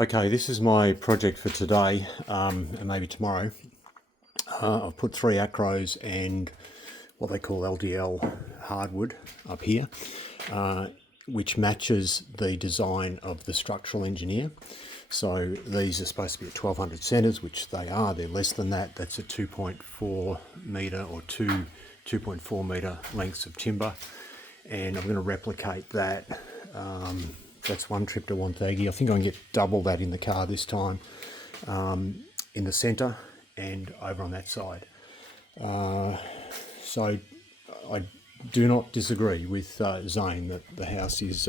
Okay, this is my project for today and maybe tomorrow. I've put 3 acros and what they call LDL hardwood up here, which matches the design of the structural engineer. So these are supposed to be at 1200 centres, which they are. They're less than that. That's a 2.4 metre or 2.4 metre lengths of timber. And I'm going to replicate that. That's one trip to Wonthaggi. I think I can get double that in the car this time, in the centre and over on that side. So I do not disagree with Zane that the house is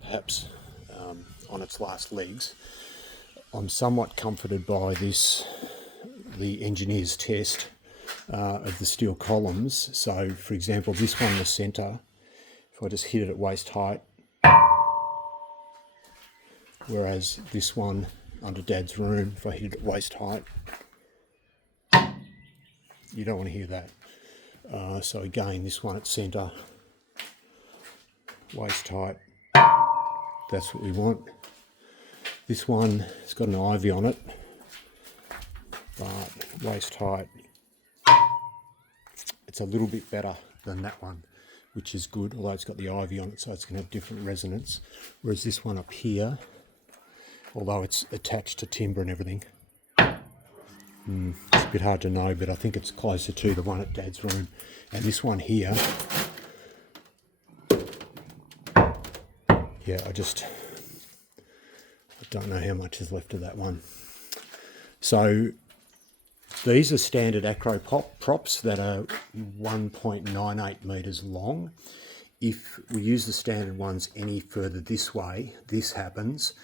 perhaps on its last legs. I'm somewhat comforted by the engineer's test of the steel columns. So for example, this one in the centre, if I just hit it at waist height, whereas this one under Dad's room, if I hit it at waist height, you don't want to hear that. So again, this one at centre, waist height, that's what we want. This one has got an ivy on it, but waist height, it's a little bit better than that one, which is good, although it's got the ivy on it, so it's going to have different resonance. Whereas this one up here, although it's attached to timber and everything, it's a bit hard to know, but I think it's closer to the one at Dad's room. And this one here, yeah, I don't know how much is left of that one. So these are standard acro props that are 1.98 metres long. If we use the standard ones any further this way, this happens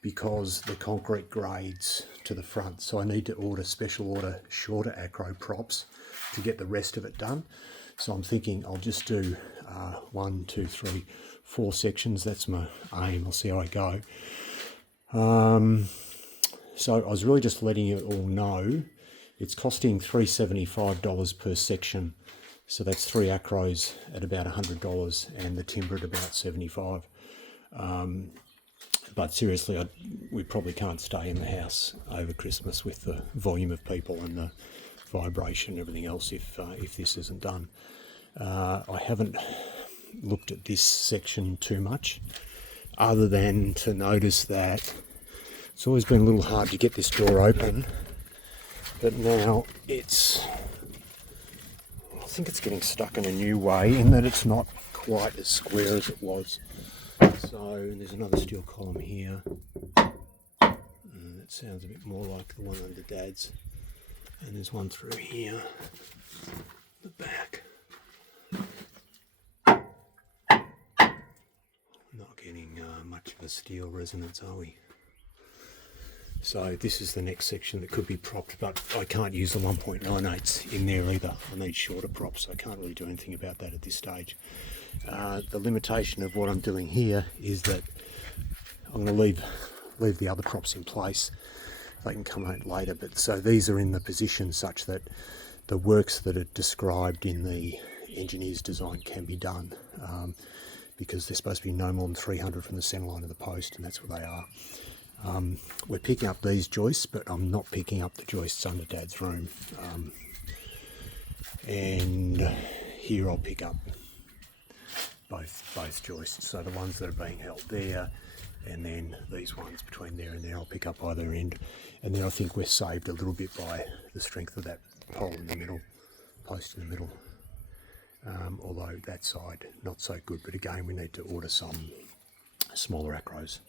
because the concrete grades to the front. So I need to special order shorter acro props to get the rest of it done. So I'm thinking I'll just do 1, 2, 3, 4 sections. That's my aim. I'll see how I go. So I was really just letting you all know it's costing $375 per section. So that's 3 acros at about $100 and the timber at about $75. But seriously, we probably can't stay in the house over Christmas with the volume of people and the vibration and everything else if this isn't done. I haven't looked at this section too much, other than to notice that it's always been a little hard to get this door open, but now I think it's getting stuck in a new way in that it's not quite as square as it was. So there's another steel column here. That sounds a bit more like the one under Dad's. And there's one through here, the back. Not getting much of a steel resonance, are we? So this is the next section that could be propped, but I can't use the 1.98s in there either. I need shorter props, so I can't really do anything about that at this stage. The limitation of what I'm doing here is that I'm going to leave the other props in place. They can come out later, but so these are in the position such that the works that are described in the engineer's design can be done, because they're supposed to be no more than 300 from the centre line of the post, and that's what they are. We're picking up these joists, but I'm not picking up the joists under Dad's room. And here I'll pick up both joists, so the ones that are being held there, and then these ones between there and there I'll pick up either end. And then I think we're saved a little bit by the strength of that pole in the middle, post in the middle. Although that side not so good, but again we need to order some smaller acros.